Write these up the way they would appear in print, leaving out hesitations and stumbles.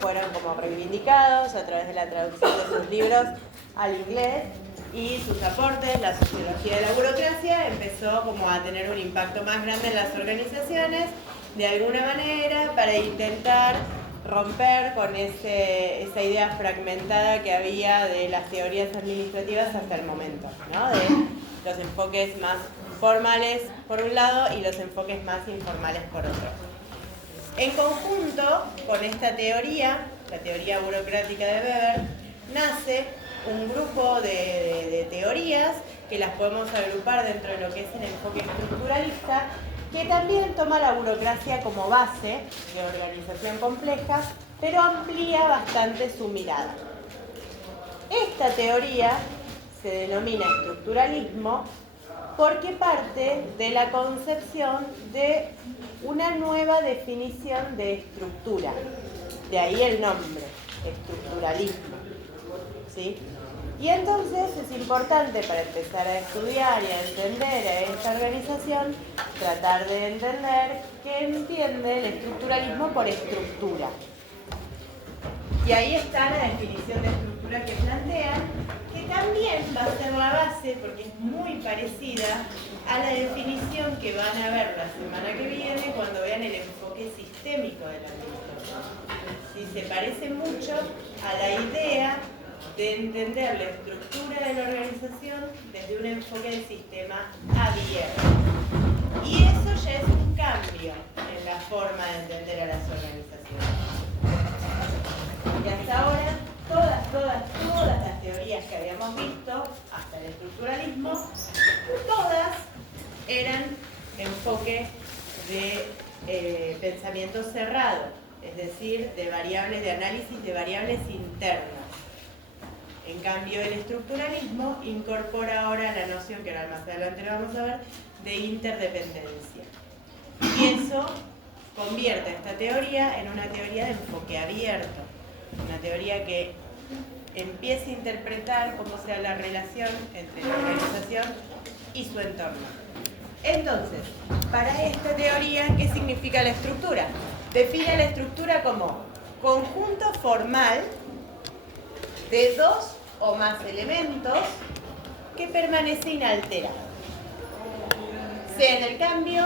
fueron como reivindicados a través de la traducción de sus libros al inglés y sus aportes. La sociología de la burocracia empezó como a tener un impacto más grande en las organizaciones de alguna manera para intentar romper con esa idea fragmentada que había de las teorías administrativas hasta el momento, ¿no? De los enfoques más formales por un lado y los enfoques más informales por otro. En conjunto con esta teoría, la teoría burocrática de Weber, nace un grupo de teorías que las podemos agrupar dentro de lo que es el enfoque estructuralista, que también toma la burocracia como base de organización compleja, pero amplía bastante su mirada. Esta teoría se denomina estructuralismo porque parte de la concepción de una nueva definición de estructura. De ahí el nombre, estructuralismo. ¿Sí? Y entonces es importante para empezar a estudiar y a entender a esta organización, tratar de entender qué entiende el estructuralismo por estructura. Y ahí está la definición de estructura que plantean, que también va a ser la base, porque es muy parecida a la definición que van a ver la semana que viene cuando vean el enfoque sistémico de la administración. Sí, se parece mucho a la idea de entender la estructura de la organización desde un enfoque de sistema abierto. Y eso ya es un cambio en la forma de entender a las organizaciones. Y hasta ahora, todas las teorías que habíamos visto, hasta el estructuralismo, todas eran enfoques de pensamiento cerrado, es decir, de variables de análisis de variables internas. En cambio, el estructuralismo incorpora ahora la noción, que ahora más adelante la vamos a ver, de interdependencia. Y eso convierte esta teoría en una teoría de enfoque abierto, una teoría que empieza a interpretar cómo sea la relación entre la organización y su entorno. Entonces, para esta teoría, ¿qué significa la estructura? Define la estructura como conjunto formal de dos o más elementos que permanece inalterado, sea en el cambio,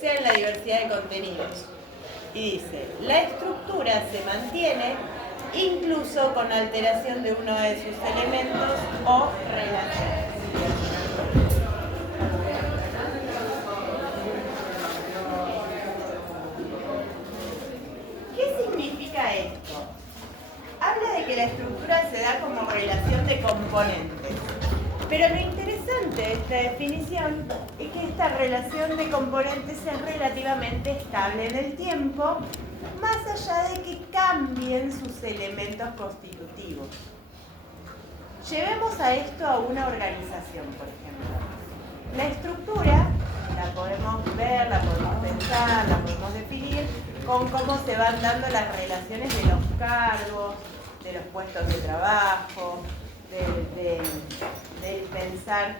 sea en la diversidad de contenidos. Y dice, la estructura se mantiene incluso con alteración de uno de sus elementos o relaciones. ¿Qué significa esto? Habla de que la estructura se da como relación de componentes. Pero lo interesante de esta definición es que esta relación de componentes es relativamente estable en el tiempo, más allá de que cambien sus elementos constitutivos. Llevemos a esto a una organización, por ejemplo. La estructura la podemos ver, la podemos pensar, la podemos definir con cómo se van dando las relaciones de los cargos, de los puestos de trabajo, de pensar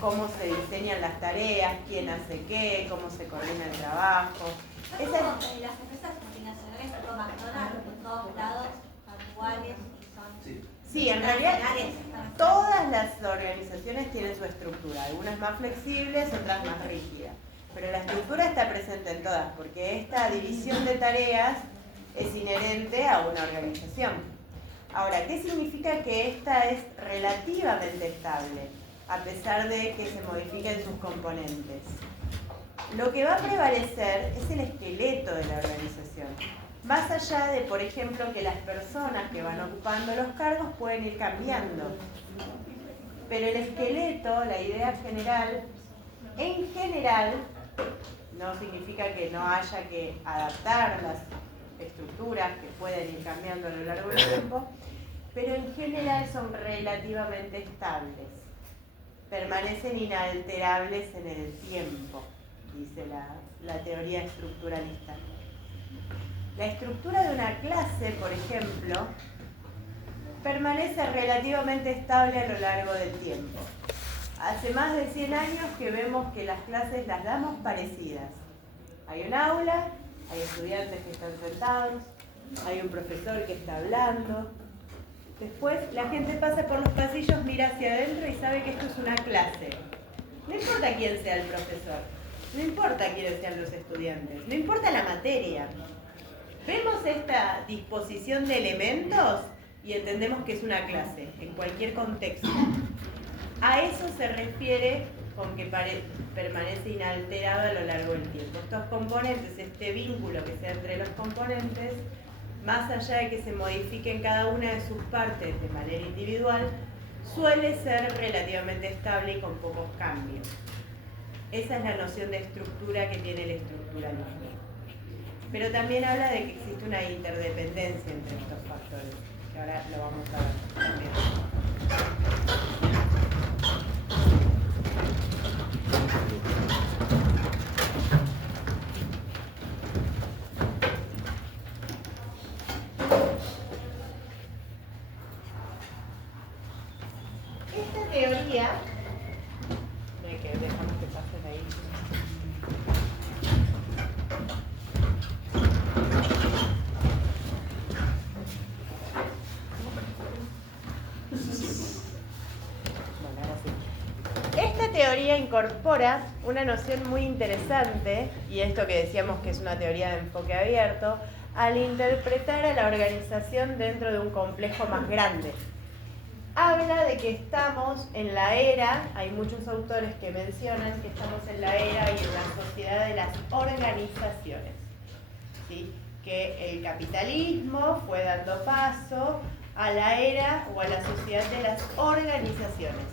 cómo se diseñan las tareas, quién hace qué, cómo se coordina el trabajo. Las empresas multinacionales tipo McDonald's, en todos lados, son iguales y son... Sí, en realidad todas las organizaciones tienen su estructura, algunas más flexibles, otras más rígidas. Pero la estructura está presente en todas, porque esta división de tareas es inherente a una organización. Ahora, ¿qué significa que esta es relativamente estable, a pesar de que se modifiquen sus componentes? Lo que va a prevalecer es el esqueleto de la organización. Más allá de, por ejemplo, que las personas que van ocupando los cargos pueden ir cambiando. Pero el esqueleto, la idea general, en general, no significa que no haya que adaptar las estructuras que pueden ir cambiando a lo largo del tiempo, pero en general son relativamente estables. Permanecen inalterables en el tiempo, dice la teoría estructuralista. La estructura de una clase, por ejemplo, permanece relativamente estable a lo largo del tiempo. Hace más de 100 años que vemos que las clases las damos parecidas. Hay un aula, hay estudiantes que están sentados, hay un profesor que está hablando. Después la gente pasa por los pasillos, mira hacia adentro y sabe que esto es una clase. No importa quién sea el profesor, no importa quiénes sean los estudiantes, no importa la materia. Vemos esta disposición de elementos y entendemos que es una clase, en cualquier contexto. A eso se refiere con que permanece inalterado a lo largo del tiempo. Estos componentes, este vínculo que sea entre los componentes, más allá de que se modifiquen cada una de sus partes de manera individual, suele ser relativamente estable y con pocos cambios. Esa es la noción de estructura que tiene el estructuralismo. Pero también habla de que existe una interdependencia entre estos factores, que ahora lo vamos a ver también. Esta teoría, dejamos que pasen ahí. Esta teoría incorpora una noción muy interesante, y esto que decíamos que es una teoría de enfoque abierto, al interpretar a la organización dentro de un complejo más grande. Habla de que estamos en la era, hay muchos autores que mencionan que estamos en la era y en la sociedad de las organizaciones, ¿sí? Que el capitalismo fue dando paso a la era o a la sociedad de las organizaciones.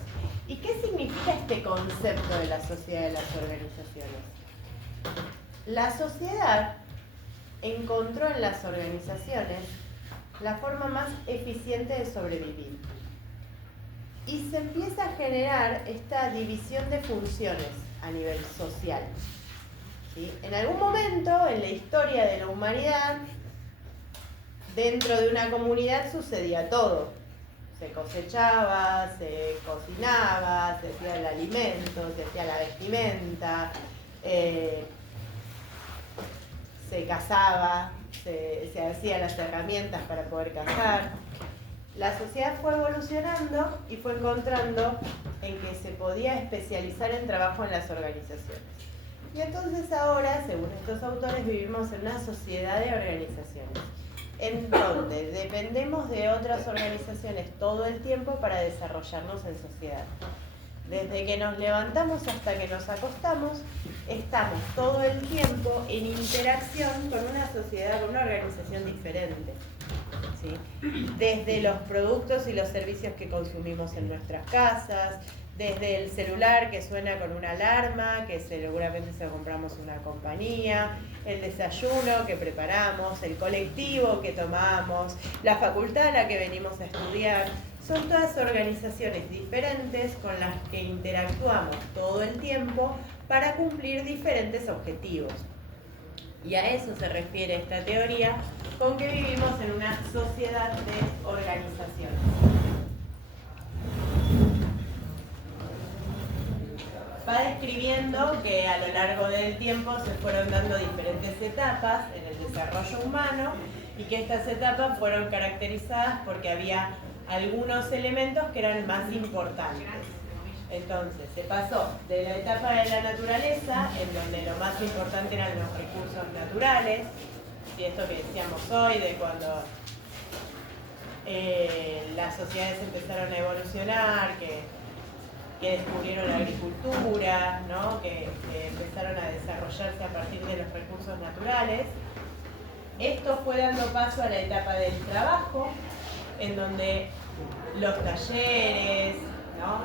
¿Y qué significa este concepto de la sociedad de las organizaciones? La sociedad encontró en las organizaciones la forma más eficiente de sobrevivir. Y se empieza a generar esta división de funciones a nivel social. ¿Sí? En algún momento en la historia de la humanidad, dentro de una comunidad sucedía todo. Se cosechaba, se cocinaba, se hacía el alimento, se hacía la vestimenta, se cazaba, se hacían las herramientas para poder cazar. La sociedad fue evolucionando y fue encontrando en que se podía especializar en trabajo en las organizaciones. Y entonces ahora, según estos autores, vivimos en una sociedad de organizaciones, en donde dependemos de otras organizaciones todo el tiempo para desarrollarnos en sociedad. Desde que nos levantamos hasta que nos acostamos, estamos todo el tiempo en interacción con una sociedad, con una organización diferente. ¿Sí? Desde los productos y los servicios que consumimos en nuestras casas, desde el celular que suena con una alarma, que seguramente se lo compramos en una compañía, el desayuno que preparamos, el colectivo que tomamos, la facultad a la que venimos a estudiar, son todas organizaciones diferentes con las que interactuamos todo el tiempo para cumplir diferentes objetivos. Y a eso se refiere esta teoría con que vivimos en una sociedad de organizaciones. Va describiendo que a lo largo del tiempo se fueron dando diferentes etapas en el desarrollo humano y que estas etapas fueron caracterizadas porque había algunos elementos que eran más importantes. Entonces, se pasó de la etapa de la naturaleza, en donde lo más importante eran los recursos naturales, y esto que decíamos hoy, de cuando las sociedades empezaron a evolucionar, que descubrieron la agricultura, ¿no? que empezaron a desarrollarse a partir de los recursos naturales. Esto fue dando paso a la etapa del trabajo, en donde los talleres, ¿no?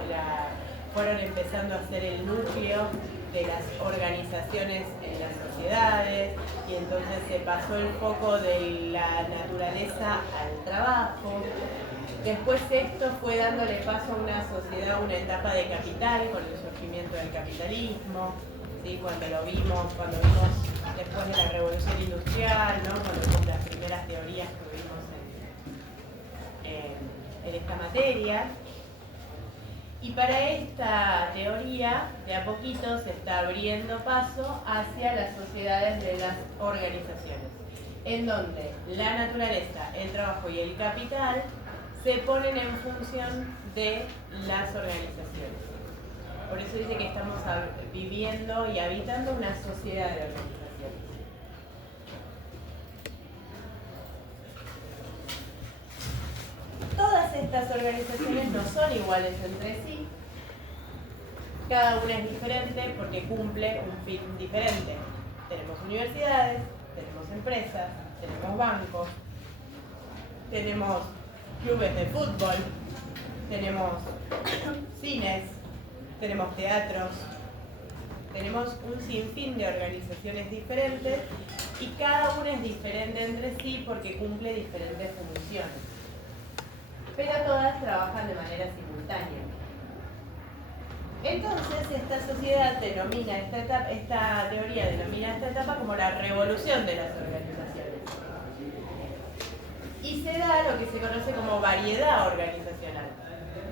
Fueron empezando a ser el núcleo de las organizaciones en las sociedades, y entonces se pasó el foco de la naturaleza al trabajo. Después esto fue dándole paso a una sociedad, una etapa de capital con el surgimiento del capitalismo, ¿sí? Cuando vimos después de la revolución industrial, ¿no? Cuando vimos las primeras teorías que vimos en esta materia. Y para esta teoría, de a poquito se está abriendo paso hacia las sociedades de las organizaciones. en donde la naturaleza, el trabajo y el capital se ponen en función de las organizaciones. Por eso dice que estamos viviendo y habitando una sociedad de organizaciones. Todas estas organizaciones no son iguales entre sí. Cada una es diferente porque cumple un fin diferente. Tenemos universidades, tenemos empresas, tenemos bancos, tenemos clubes de fútbol, tenemos cines, tenemos teatros, tenemos un sinfín de organizaciones diferentes y cada una es diferente entre sí porque cumple diferentes funciones. Pero todas trabajan de manera simultánea. Entonces, esta sociedad denomina esta teoría denomina esta etapa como la revolución de las organizaciones. Y se da lo que se conoce como variedad organizacional.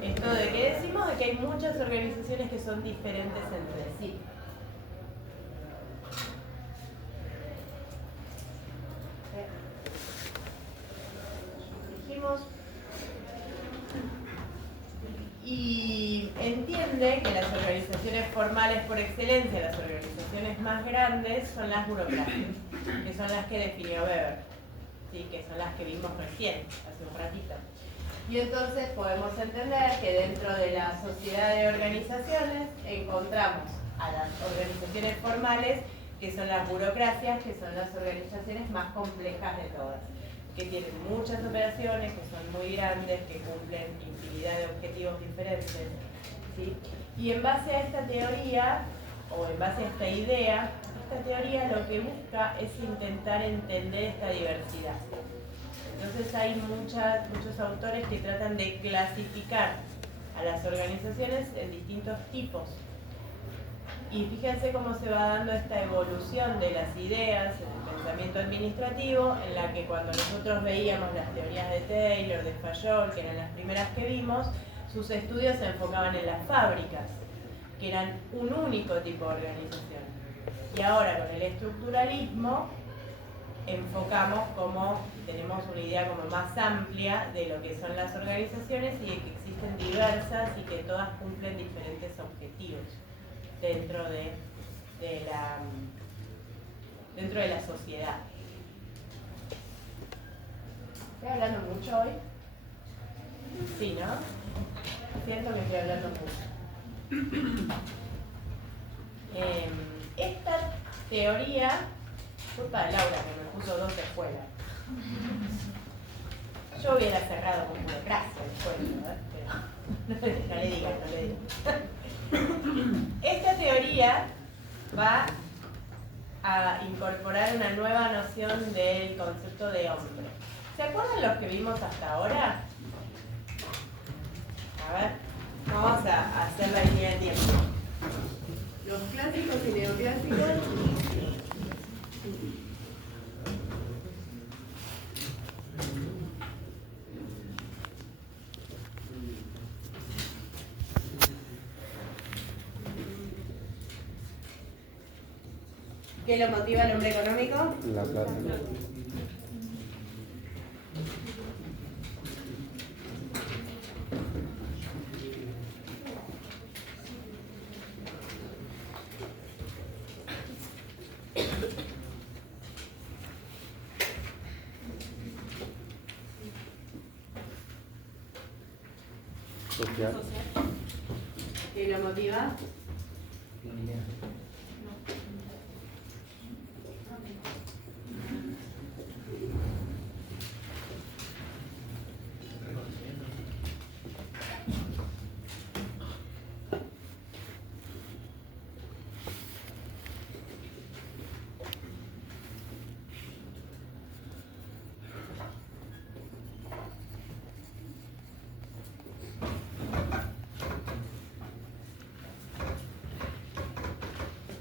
Esto de que decimos de que hay muchas organizaciones que son diferentes entre sí. Dijimos. Y entiende que las organizaciones formales por excelencia, las organizaciones más grandes, son las burocracias, que son las que definió Weber, ¿sí? Que son las que vimos recién, hace un ratito. Y entonces podemos entender que dentro de la sociedad de organizaciones encontramos a las organizaciones formales, que son las burocracias, que son las organizaciones más complejas de todas, que tienen muchas operaciones, que son muy grandes, que cumplen infinidad de objetivos diferentes, ¿sí? Y en base a esta teoría, o en base a esta idea, esta teoría lo que busca es intentar entender esta diversidad. Entonces hay muchos autores que tratan de clasificar a las organizaciones en distintos tipos. Y fíjense cómo se va dando esta evolución de las ideas, el pensamiento administrativo, en la que cuando nosotros veíamos las teorías de Taylor, de Fayol, que eran las primeras que vimos, sus estudios se enfocaban en las fábricas, que eran un único tipo de organización. Y ahora con el estructuralismo enfocamos tenemos una idea como más amplia de lo que son las organizaciones y de que existen diversas y que todas cumplen diferentes objetivos dentro de la sociedad. ¿Estoy hablando mucho hoy? Sí, ¿no? Siento que estoy hablando mucho. Esta teoría, culpa de Laura que me puso 2 escuelas. Yo hubiera cerrado con burocracia después, ¿no? Pero no le digas. Esta teoría va a incorporar una nueva noción del concepto de hombre. ¿Se acuerdan los que vimos hasta ahora? A ver, vamos a hacer la línea de tiempo. Los clásicos y neoclásicos. ¿Qué lo motiva al hombre económico? La plata. Social. ¿Qué lo motiva?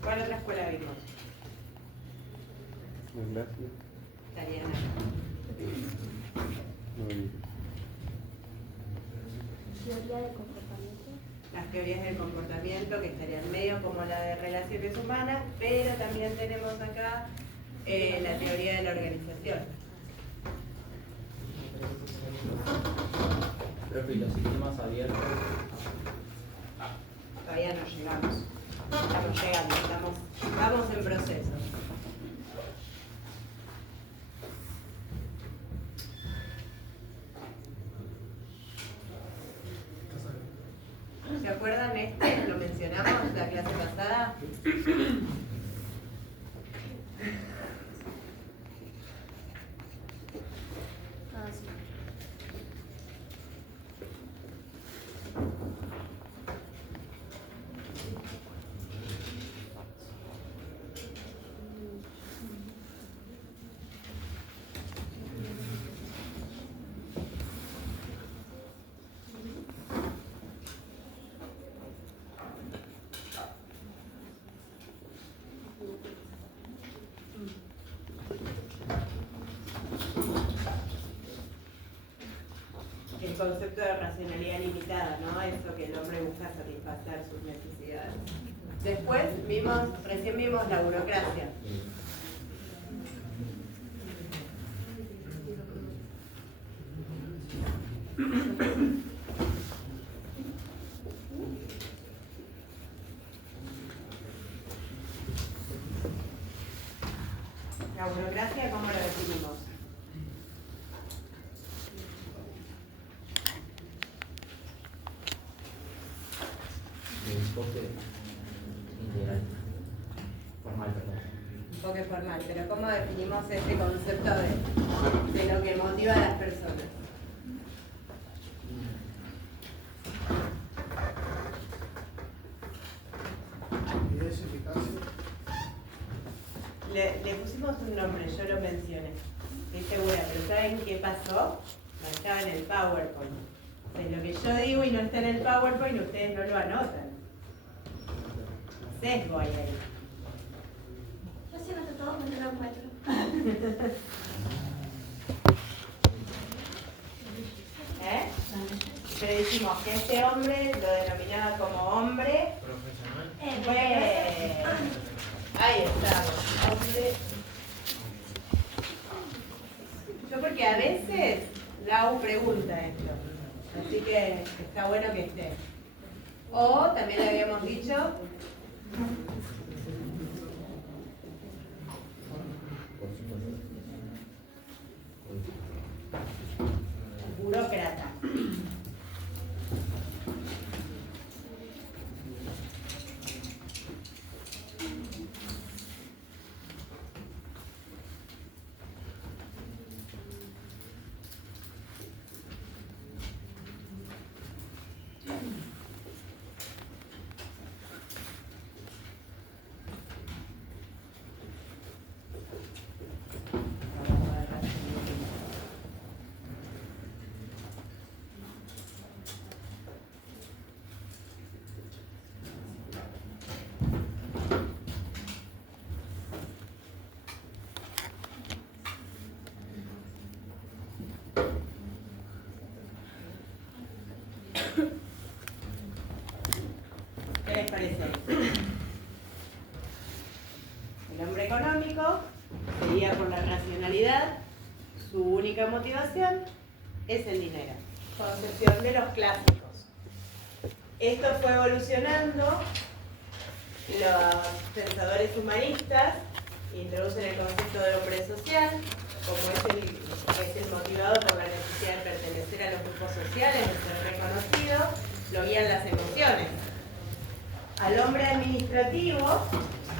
¿Cuál otra escuela vimos? Italiana. Teoría del comportamiento. Las teorías del comportamiento, que estarían medio como la de relaciones humanas, pero también tenemos acá la teoría de la organización. Profe, ¿y los sistemas abiertos? Todavía no llegamos. Estamos llegando, vamos en proceso. ¿Se acuerdan este? ¿Lo mencionamos la clase pasada? El concepto de racionalidad limitada, ¿no? Eso que el hombre busca satisfacer sus necesidades. Después recién vimos la burocracia. La burocracia, ¿cómo lo definimos? Enfoque integral. Formal, perdón. Enfoque formal, pero ¿cómo definimos este concepto de lo que motiva a las personas? Le pusimos un nombre, yo lo mencioné. Estoy segura, pero ¿saben qué pasó? No estaba en el PowerPoint. Entonces, lo que yo digo y no está en el PowerPoint, ustedes no lo anotan. Sesgo hay ahí. Yo sí noto todo, pero no lo encuentro. ¿Eh? Pero dijimos que este hombre lo denominaba como hombre. Profesional. Bueno, ahí estamos. Hombre. Yo porque a veces Lau pregunta esto. Así que está bueno que esté. O también le habíamos dicho burócrata. ¿Qué les parece? El hombre económico se guía por la racionalidad, su única motivación es el dinero. Concepción de los clásicos. Esto fue evolucionando, los pensadores humanistas introducen el concepto de hombre social, como es el motivado por la necesidad de pertenecer a los grupos sociales, de ser reconocido, lo guían las emociones. Al hombre administrativo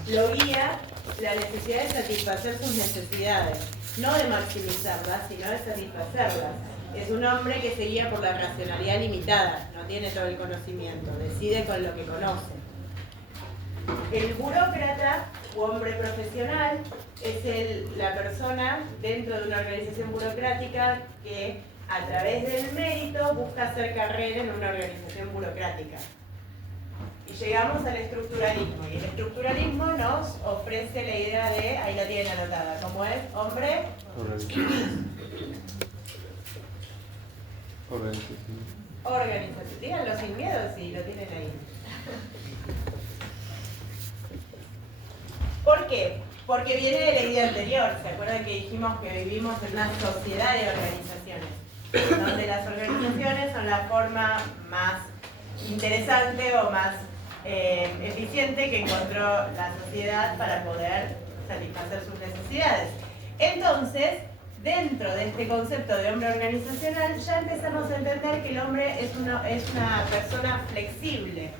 lo guía la necesidad de satisfacer sus necesidades, no de maximizarlas, sino de satisfacerlas. Es un hombre que se guía por la racionalidad limitada, no tiene todo el conocimiento, decide con lo que conoce. El burócrata o hombre profesional es la persona dentro de una organización burocrática que a través del mérito busca hacer carrera en una organización burocrática. Y llegamos al estructuralismo, y el estructuralismo nos ofrece la idea de, ahí la tienen anotada, ¿cómo es? Hombre organización. Díganlo sin miedo si lo tienen ahí. ¿Por qué? Porque viene de la idea anterior. ¿Se acuerdan que dijimos que vivimos en una sociedad de organizaciones? Donde las organizaciones son la forma más interesante o más eficiente que encontró la sociedad para poder satisfacer sus necesidades. Entonces, dentro de este concepto de hombre organizacional, ya empezamos a entender que el hombre es una persona flexible.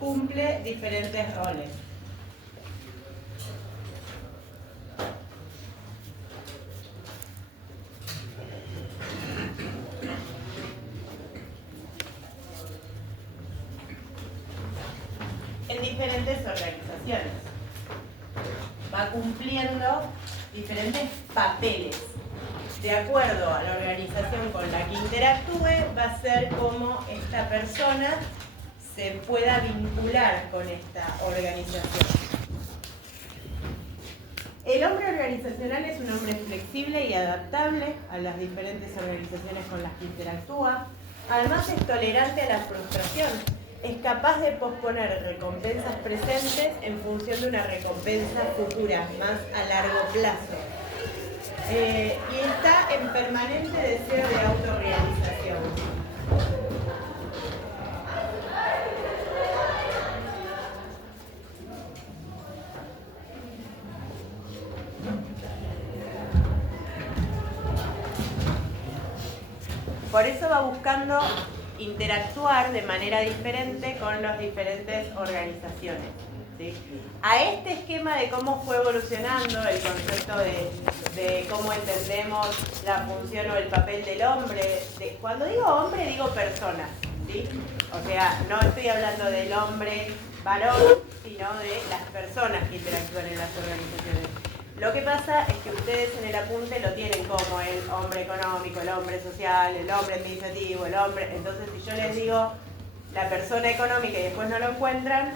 Cumple diferentes roles. En diferentes organizaciones. Va cumpliendo diferentes papeles. De acuerdo a la organización con la que interactúe, va a ser como esta persona se pueda vincular con esta organización. El hombre organizacional es un hombre flexible y adaptable a las diferentes organizaciones con las que interactúa. Además es tolerante a la frustración. Es capaz de posponer recompensas presentes en función de una recompensa futura, más a largo plazo. Y está en permanente deseo de autorrealización. Por eso va buscando interactuar de manera diferente con las diferentes organizaciones. ¿Sí? A este esquema de cómo fue evolucionando el concepto de cómo entendemos la función o el papel del hombre, cuando digo hombre digo persona, ¿sí? O sea, no estoy hablando del hombre varón, sino de las personas que interactúan en las organizaciones. Lo que pasa es que ustedes en el apunte lo tienen como el hombre económico, el hombre social, el hombre administrativo, el hombre... Entonces, si yo les digo la persona económica y después no lo encuentran,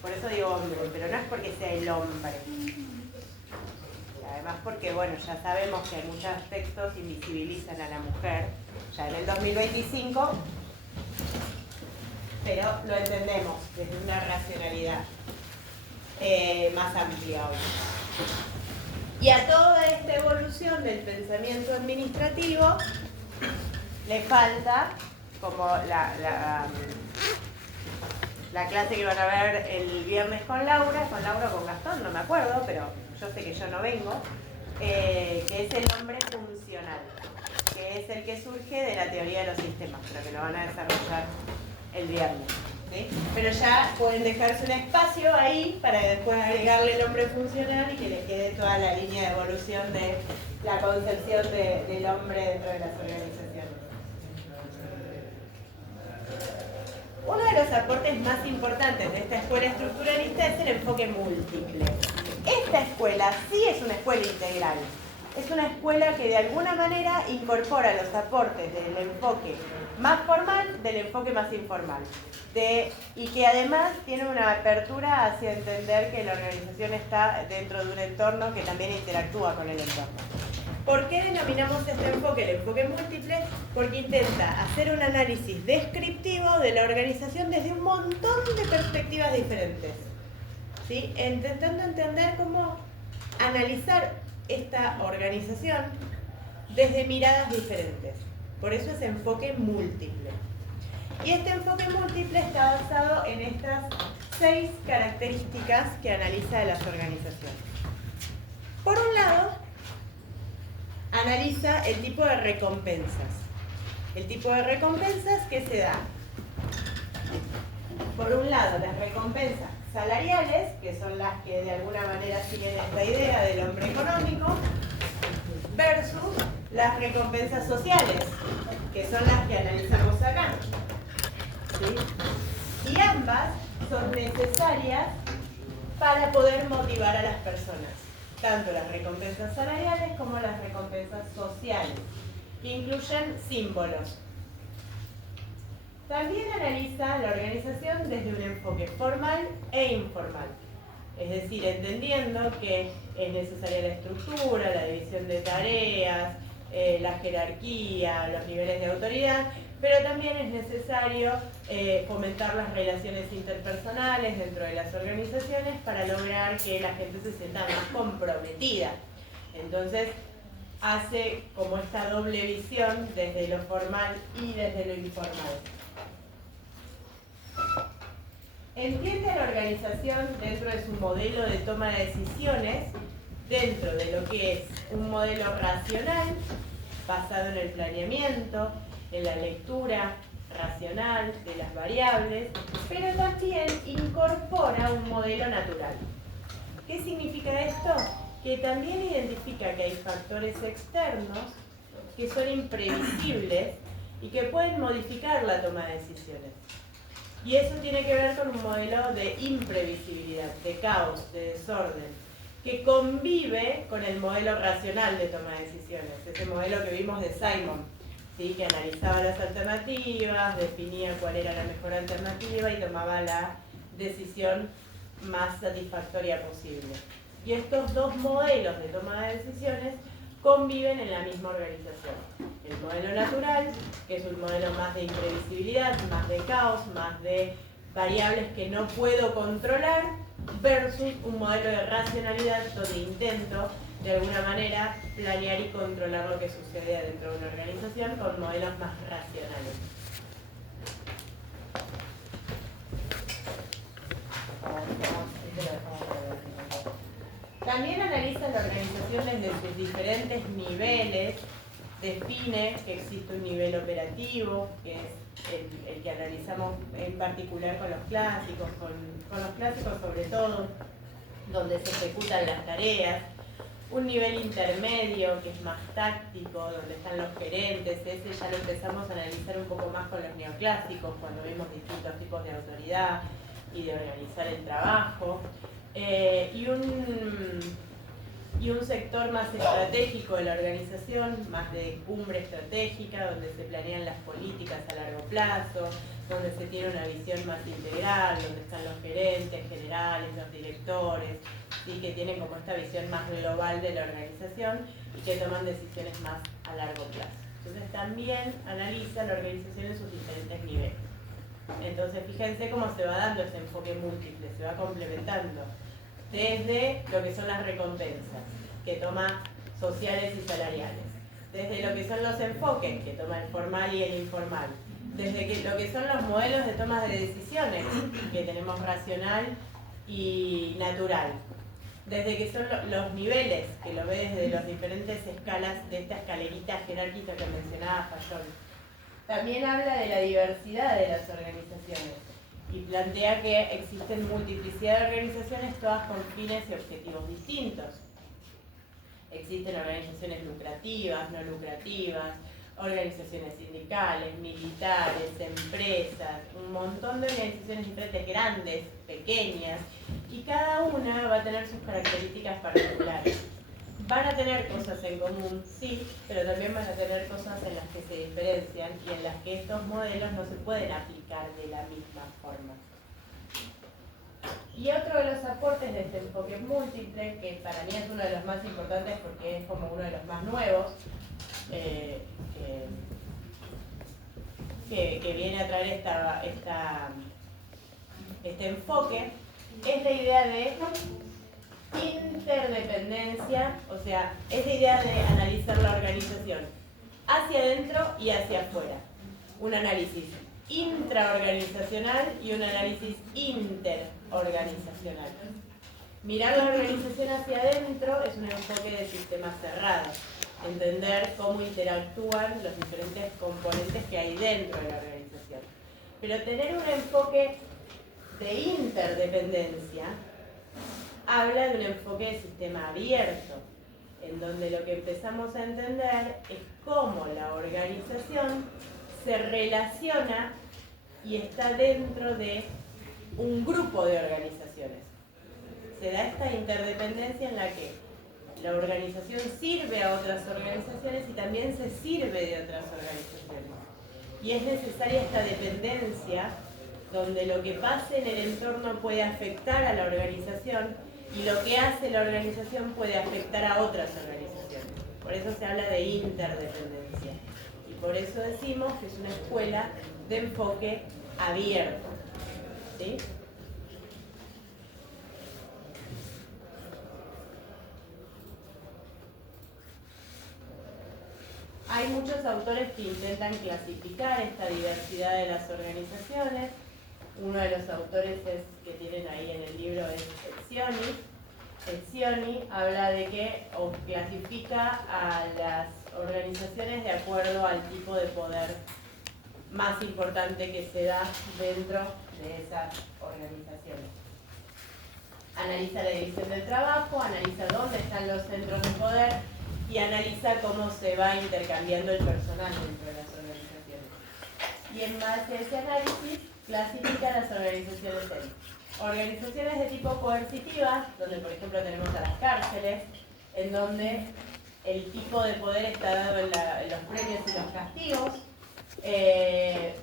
por eso digo hombre, pero no es porque sea el hombre. Y además porque, bueno, ya sabemos que muchos textos invisibilizan a la mujer, ya en el 2025, pero lo entendemos desde una racionalidad más amplia hoy. Y a toda esta evolución del pensamiento administrativo le falta, como la clase que van a ver el viernes con Laura o con Gastón, no me acuerdo, pero yo sé que yo no vengo, que es el hombre funcional, que es el que surge de la teoría de los sistemas, pero que lo van a desarrollar el viernes. ¿Sí? Pero ya pueden dejarse un espacio ahí para después agregarle el hombre funcional y que le quede toda la línea de evolución de la concepción del hombre dentro de las organizaciones. Uno de los aportes más importantes de esta escuela estructuralista es el enfoque múltiple. Esta escuela sí es una escuela integral. Es una escuela que de alguna manera incorpora los aportes del enfoque más formal del enfoque más informal. Y que además tiene una apertura hacia entender que la organización está dentro de un entorno que también interactúa con el entorno. ¿Por qué denominamos este enfoque el enfoque múltiple? Porque intenta hacer un análisis descriptivo de la organización desde un montón de perspectivas diferentes. ¿Sí? Intentando entender cómo analizar esta organización desde miradas diferentes. Por eso es enfoque múltiple. Y este enfoque múltiple está basado en estas 6 características que analiza de las organizaciones. Por un lado, analiza el tipo de recompensas. El tipo de recompensas que se da. Por un lado, las recompensas salariales, que son las que de alguna manera siguen esta idea del hombre económico, versus las recompensas sociales, que son las que analizamos acá. ¿Sí? Y ambas son necesarias para poder motivar a las personas, tanto las recompensas salariales como las recompensas sociales, que incluyen símbolos. También analiza la organización desde un enfoque formal e informal, es decir, entendiendo que es necesaria la estructura, la división de tareas, la jerarquía, los niveles de autoridad, pero también es necesario fomentar las relaciones interpersonales dentro de las organizaciones para lograr que la gente se sienta más comprometida. Entonces, hace como esta doble visión desde lo formal y desde lo informal. Entiende a la organización dentro de su modelo de toma de decisiones, dentro de lo que es un modelo racional, basado en el planeamiento, en la lectura racional de las variables, pero también incorpora un modelo natural. ¿Qué significa esto? Que también identifica que hay factores externos que son imprevisibles y que pueden modificar la toma de decisiones. Y eso tiene que ver con un modelo de imprevisibilidad, de caos, de desorden, que convive con el modelo racional de toma de decisiones, ese modelo que vimos de Simon, ¿sí? Que analizaba las alternativas, definía cuál era la mejor alternativa y tomaba la decisión más satisfactoria posible. Y estos dos modelos de toma de decisiones conviven en la misma organización. El modelo natural, que es un modelo más de imprevisibilidad, más de caos, más de variables que no puedo controlar, versus un modelo de racionalidad donde intento, de alguna manera, planear y controlar lo que sucede dentro de una organización con modelos más racionales. También analiza la organización desde sus diferentes niveles, define que existe un nivel operativo, que es el que analizamos en particular con los clásicos, con los clásicos sobre todo, donde se ejecutan las tareas, un nivel intermedio que es más táctico, donde están los gerentes, ese ya lo empezamos a analizar un poco más con los neoclásicos, cuando vimos distintos tipos de autoridad y de organizar el trabajo. Y un sector más estratégico de la organización, más de cumbre estratégica, donde se planean las políticas a largo plazo, donde se tiene una visión más integral, donde están los gerentes generales, los directores, ¿sí? Que tienen como esta visión más global de la organización y que toman decisiones más a largo plazo. Entonces también analiza la organización en sus diferentes niveles. Entonces fíjense cómo se va dando ese enfoque múltiple, se va complementando. Desde lo que son las recompensas, que toma sociales y salariales. Desde lo que son los enfoques, que toma el formal y el informal. Desde lo que son los modelos de toma de decisiones, que tenemos racional y natural. Desde que son los niveles, que lo ve desde las diferentes escalas de esta escalerita jerárquica que mencionaba Fayol. También habla de la diversidad de las organizaciones y plantea que existen multiplicidad de organizaciones, todas con fines y objetivos distintos. Existen organizaciones lucrativas, no lucrativas, organizaciones sindicales, militares, empresas, un montón de organizaciones diferentes, grandes, pequeñas, y cada una va a tener sus características particulares. Van a tener cosas en común, sí, pero también van a tener cosas en las que se diferencian y en las que estos modelos no se pueden aplicar de la misma forma. Y otro de los aportes de este enfoque múltiple, que para mí es uno de los más importantes porque es como uno de los más nuevos, que viene a traer este enfoque, es la idea de interdependencia, o sea, es la idea de analizar la organización hacia adentro y hacia afuera. Un análisis intraorganizacional y un análisis interorganizacional. Mirar la organización hacia adentro es un enfoque de sistemas cerrados. Entender cómo interactúan los diferentes componentes que hay dentro de la organización. Pero tener un enfoque de interdependencia habla de un enfoque de sistema abierto, en donde lo que empezamos a entender es cómo la organización se relaciona y está dentro de un grupo de organizaciones. Se da esta interdependencia en la que la organización sirve a otras organizaciones y también se sirve de otras organizaciones. Y es necesaria esta dependencia donde lo que pase en el entorno puede afectar a la organización y lo que hace la organización puede afectar a otras organizaciones. Por eso se habla de interdependencia. Y por eso decimos que es una escuela de enfoque abierto. ¿Sí? Hay muchos autores que intentan clasificar esta diversidad de las organizaciones. Uno de los autores que tienen ahí en el libro es Etzioni. Etzioni habla de que clasifica a las organizaciones de acuerdo al tipo de poder más importante que se da dentro de esas organizaciones. Analiza la división del trabajo, analiza dónde están los centros de poder y analiza cómo se va intercambiando el personal dentro de las organizaciones. Y en base a ese análisis, clasifica las organizaciones en organizaciones de tipo coercitivas, donde por ejemplo tenemos a las cárceles, en donde el tipo de poder está dado en los premios y los castigos,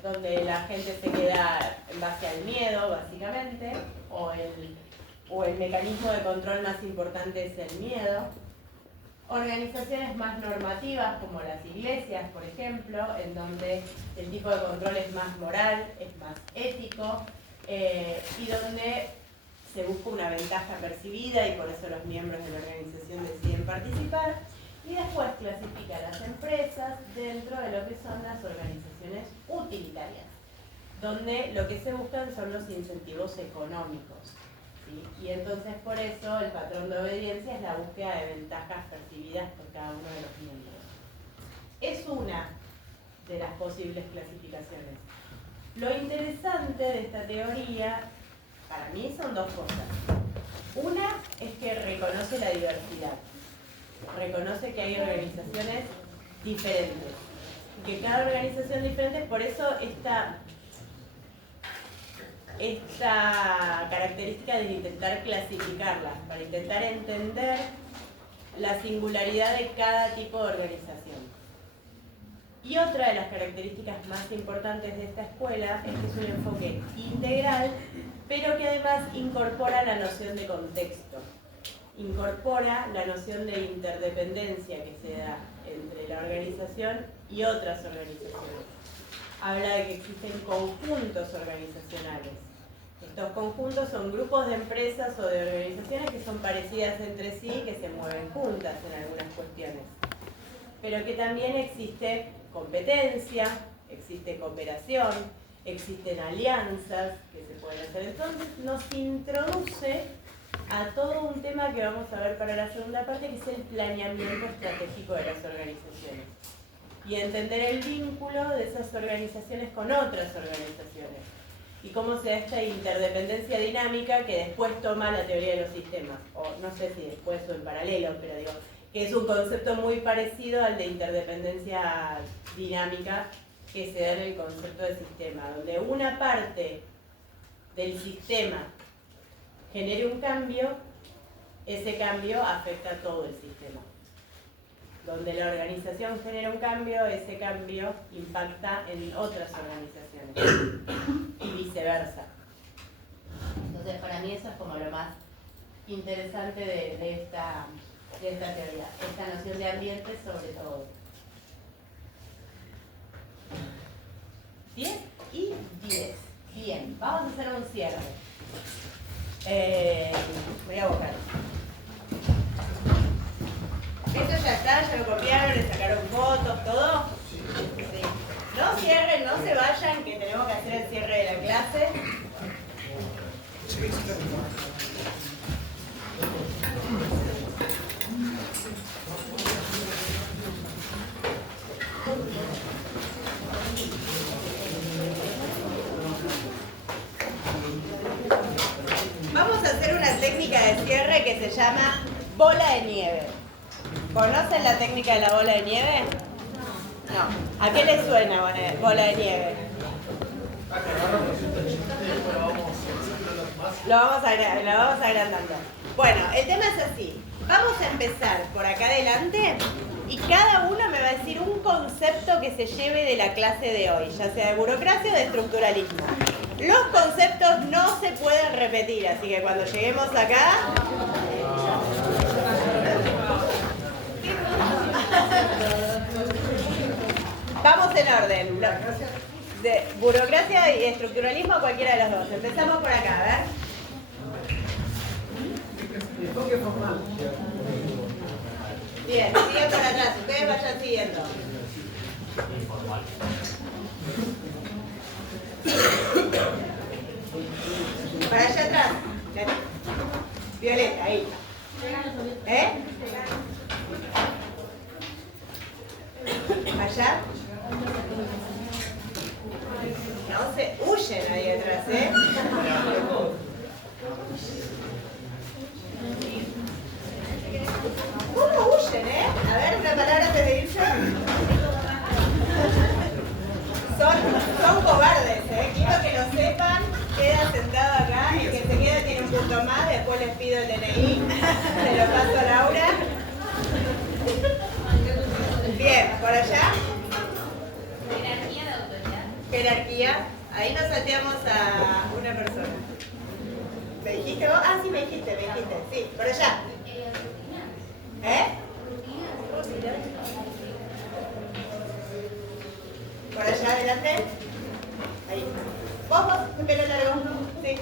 donde la gente se queda en base al miedo, básicamente, o el mecanismo de control más importante es el miedo. Organizaciones más normativas, como las iglesias, por ejemplo, en donde el tipo de control es más moral, es más ético, y donde se busca una ventaja percibida y por eso los miembros de la organización deciden participar. Y después clasifica las empresas dentro de lo que son las organizaciones utilitarias, donde lo que se buscan son los incentivos económicos. ¿Sí? Y entonces por eso el patrón de obediencia es la búsqueda de ventajas percibidas por cada uno de los miembros. Es una de las posibles clasificaciones. Lo interesante de esta teoría, para mí, son dos cosas. Una es que reconoce la diversidad. Reconoce que hay organizaciones diferentes. Y que cada organización diferente, por eso esta característica de intentar clasificarlas, para intentar entender la singularidad de cada tipo de organización. Y otra de las características más importantes de esta escuela es que es un enfoque integral, pero que además incorpora la noción de contexto, incorpora la noción de interdependencia que se da entre la organización y otras organizaciones. Habla de que existen conjuntos organizacionales. Estos conjuntos son grupos de empresas o de organizaciones que son parecidas entre sí, que se mueven juntas en algunas cuestiones. Pero que también existe competencia, existe cooperación, existen alianzas que se pueden hacer. Entonces nos introduce a todo un tema que vamos a ver para la segunda parte, que es el planeamiento estratégico de las organizaciones. Y entender el vínculo de esas organizaciones con otras organizaciones. Y cómo se da esta interdependencia dinámica que después toma la teoría de los sistemas. O no sé si después o en paralelo, pero digo, que es un concepto muy parecido al de interdependencia dinámica que se da en el concepto de sistema, donde una parte del sistema genere un cambio, ese cambio afecta a todo el sistema. Donde la organización genera un cambio, ese cambio impacta en otras organizaciones y viceversa. Entonces, para mí eso es como lo más interesante de esta teoría, esta noción de ambiente sobre todo. 10 y 10. Bien, vamos a hacer un cierre. Voy a buscar. Esto ya está, ya lo copiaron, le sacaron fotos, todo. Sí. No cierren, no se vayan, que tenemos que hacer el cierre de la clase. Vamos a hacer una técnica de cierre que se llama bola de nieve. ¿Conocen la técnica de la bola de nieve? No. ¿A qué les suena bola de nieve? Lo vamos agrandando. Bueno, el tema es así. Vamos a empezar por acá adelante y cada uno me va a decir un concepto que se lleve de la clase de hoy, ya sea de burocracia o de estructuralismo. Los conceptos no se pueden repetir, así que cuando lleguemos acá... en orden. De burocracia y estructuralismo, cualquiera de los dos. Empezamos por acá, a ver. Bien, sigue por atrás. Ustedes vayan siguiendo. Para allá atrás. Violeta, ahí. ¿Eh? Allá. No se huyen ahí atrás, ¿eh? ¿Cómo huyen, A ver, una palabra antes de irse. Son cobardes, Quiero que lo sepan. Queda sentado acá. El que se quede tiene un punto más. Después les pido el DNI. Se lo paso a Laura. Bien, por allá. Jerarquía de autoridad. Jerarquía. Ahí nos salteamos a una persona. ¿Me dijiste vos? Ah, sí, me dijiste. Sí, por allá. Por allá adelante. Ahí. Vos, un pelo largo. Sí.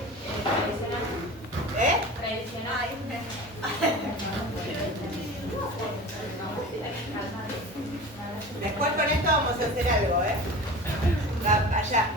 Tradicional. Después con esto vamos a hacer algo, Va allá.